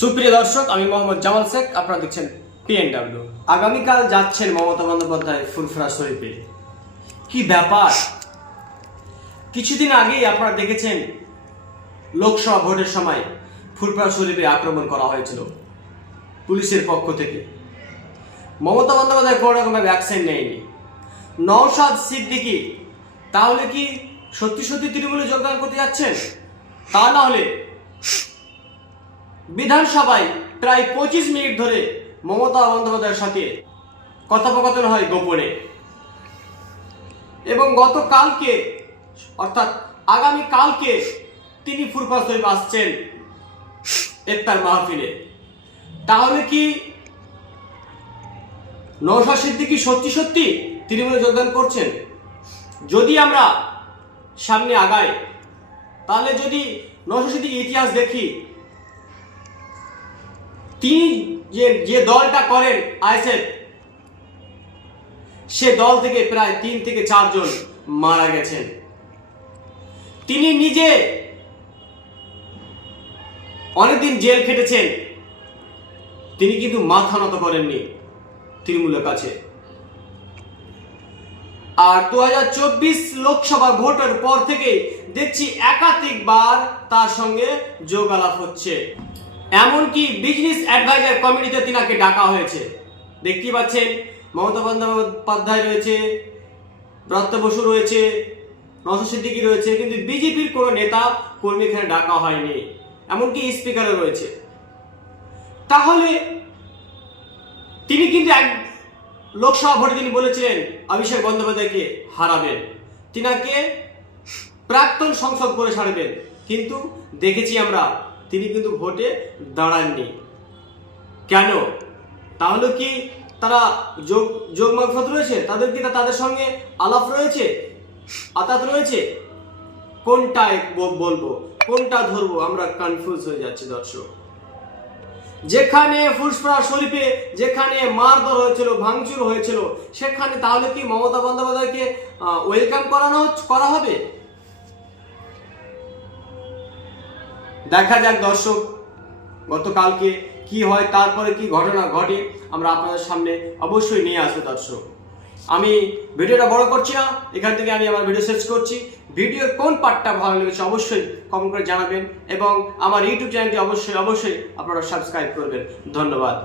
সুপ্রিয় দর্শক, আমি মোহাম্মদ জামাল শেখ, আপনারা দেখছেন পিএনডাব্লিউ আগামীকাল যাচ্ছেন মমতা বন্দ্যোপাধ্যায় ফুলফরা শরীফে। কি ব্যাপার? কিছুদিন আগেই আপনারা দেখেছেন লোকসভা ভোটের সময় ফুলফরা শরীফে আক্রমণ করা হয়েছিল পুলিশের পক্ষ থেকে। মমতা বন্দ্যোপাধ্যায় কোনো রকমের ভ্যাকসিন নেয়নি। নওশাদ সিদ্দিকি, তাহলে কি সত্যি সত্যি তৃণমূলে যোগদান করতে যাচ্ছেন? তা না হলে বিধানসভায় প্রায় পঁচিশ মিনিট ধরে মমতা বন্দ্যোপাধ্যায়ের সাথে কথোপকথন হয় গোপনে। এবং গতকালকে, অর্থাৎ আগামী কালকে তিনি ফুরফা শরীফ আসছেন ইফতার মাহফিলে। তাহলে কি নৌশা সিদ্দিকি সত্যি সত্যি তৃণমূলে যোগদান করছেন? যদি আমরা সামনে আগাই, তাহলে যদি নৌশা সিদ্দিকি ইতিহাস দেখি তিনি যে যে দলটা করেন আইএসএফ সে দল থেকে প্রায় তিন থেকে চারজন মারা গেছেন। তিনি নিজে অনেকদিন জেল খেটেছেন। তিনি কিন্তু মাথা নত করেননি তৃণমূলের কাছে। আর দু হাজার চব্বিশ লোকসভা ভোটের পর থেকে দেখছি একাধিকবার তার সঙ্গে যোগ আলাপ হচ্ছে। এমনকি বিজনেস অ্যাডভাইজার কমিটিতে তিনাকে ডাকা হয়েছে। দেখতেই পাচ্ছেন, মমতা বন্দ্যোপাধ্যায় রয়েছে ব্রত বসু রয়েছে নসর সিদ্দিকি রয়েছে, কিন্তু বিজেপির কোনো নেতা কর্মী এখানে ডাকা হয়নি, এমনকি স্পিকারও রয়েছে। তাহলে তিনি কিন্তু এক লোকসভা ভোটে তিনি বলেছিলেন, অভিষেক বন্দ্যোপাধ্যায়কে হারাবেন। তিনাকে প্রাক্তন সংসদ করে ছাড়বেন। কিন্তু দেখেছি আমরা তিনি কিন্তু ভোটে দাঁড়াননি। কেন? তাহলে কি তারা যোগ যোগ মারফত রয়েছে? তাদের কি তাদের সঙ্গে আলাপ রয়েছে? আতাত রয়েছে? কোনটায় বলব? কোনটা ধরবো? আমরা কনফিউজ হয়ে যাচ্ছি, দর্শক। যেখানে ফুসফরা শরীফে যেখানে মারধর হয়েছিল, ভাঙচুর হয়েছিল, সেখানে তাহলে কি মমতা বন্দ্যোপাধ্যায়কে ওয়েলকাম করানো করা হবে? দেখা যাক দর্শক, গতকালকে কি হয়, তারপরে কি ঘটনা ঘটে, আমরা আপনাদের সামনে অবশ্যই নিয়ে আসব দর্শক। আমি ভিডিওটা বড় করছি না, এখান থেকে আমি আমার ভিডিও শেষ করছি। ভিডিওর কোন পার্টটা ভালো লেগেছে অবশ্যই কমেন্ট করে জানাবেন এবং আমার ইউটিউব চ্যানেলটি অবশ্যই অবশ্যই আপনারা সাবস্ক্রাইব করবেন। ধন্যবাদ।